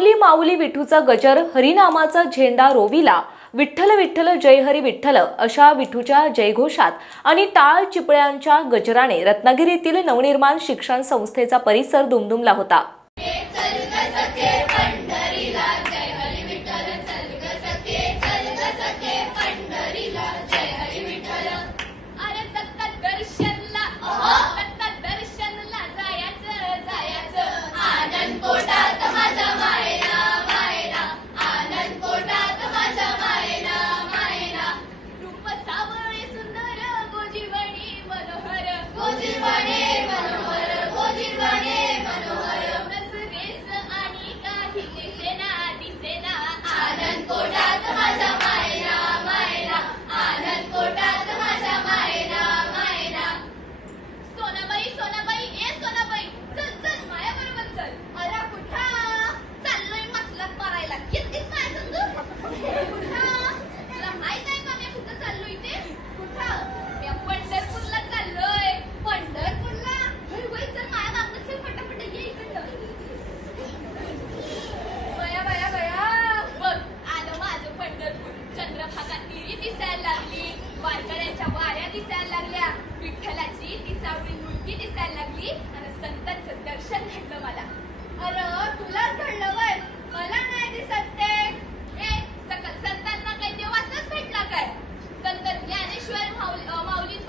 माऊली माऊली विठूचा गजर हरिनामाचा झेंडा रोविला. विठ्ठल विठ्ठल जय हरी विठ्ठल अशा विठूच्या जयघोषात आणि टाळ चिपळ्यांच्या गजराने रत्नागिरीतील नवनिर्माण शिक्षण संस्थेचा परिसर दुमदुमला होता.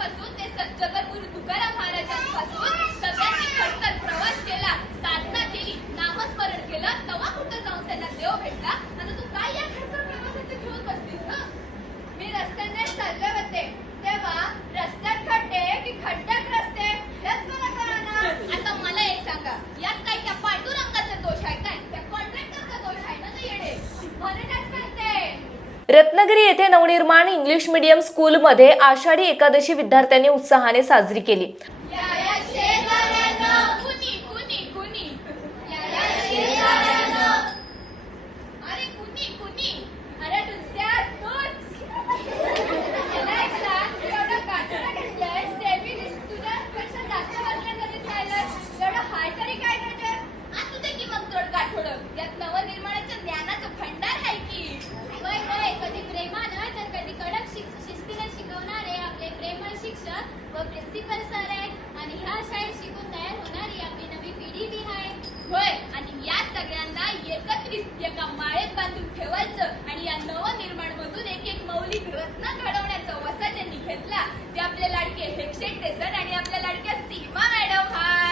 महाराजांपासून ते जगद्गुरु तुकाराम महाराजांपासून सगळ्यांनी खडतर प्रवास केला साधना केली नामस्मरण केलं तवा कुठं जाऊन त्यांना देव भेटला? आता तू काय या खडतर प्रवासाचे घेऊन बसलीस मी रस्त्याने चालले होते तेव्हा नवनिर्माण इंग्लिश मीडियम स्कूलमध्ये आषाढी एकादशी विद्यार्थ्यांनी उत्साहाने साजरी केली. जाळ्यात बांधून ठेवायचं आणि या नवनिर्माण मधून एक एक मौलिक रत्न घडवण्याचा वसा त्यांनी घेतला. ते आपल्या लाडके हेक्षेट सर आणि आपल्या लाडक्या सीमा मॅडम हा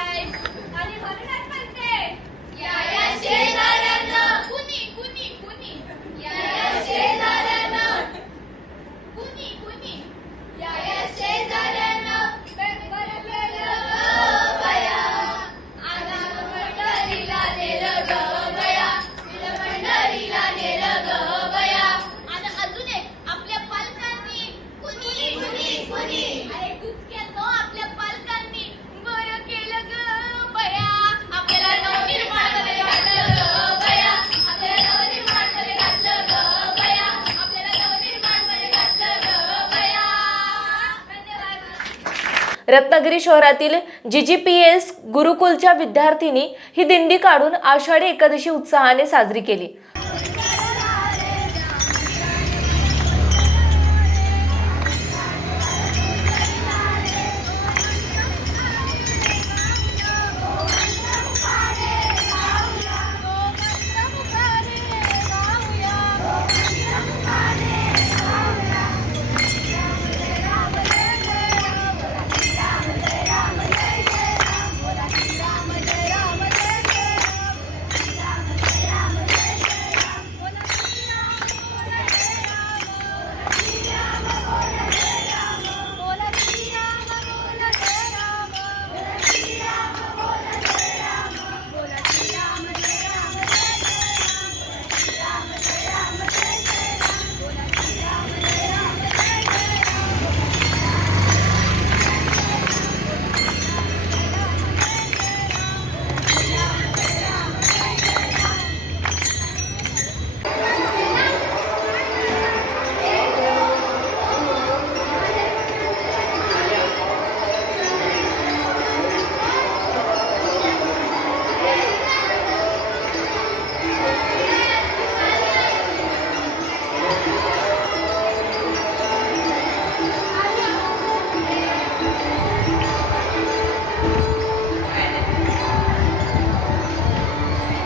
रत्नागिरी शहरातील जी जी पी एस गुरुकुलच्या विद्यार्थिनी ही दिंडी काढून आषाढी एकादशी उत्साहाने साजरी केली.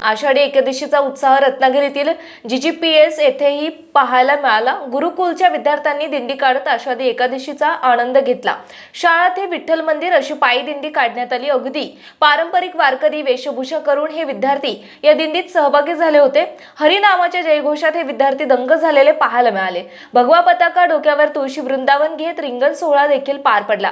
आषाढी एकादशीचा उत्साह रत्नागिरीतील जीजीपीएस येथेही पाहायला मिळाला. गुरुकुलच्या विद्यार्थ्यांनी दिंडी काढत आषाढी एकादशीचा आनंद घेतला. शाळा ते विठ्ठल मंदिर अशी पायी दिंडी काढण्यात आली. अगदी पारंपरिक वारकरी वेशभूषा करून हे विद्यार्थी या दिंडीत सहभागी झाले होते. हरिनामाच्या जयघोषात हे विद्यार्थी दंग झालेले पाहायला मिळाले. भगवा पताका डोक्यावर तुळशी वृंदावन घेत रिंगण सोहळा देखील पार पडला.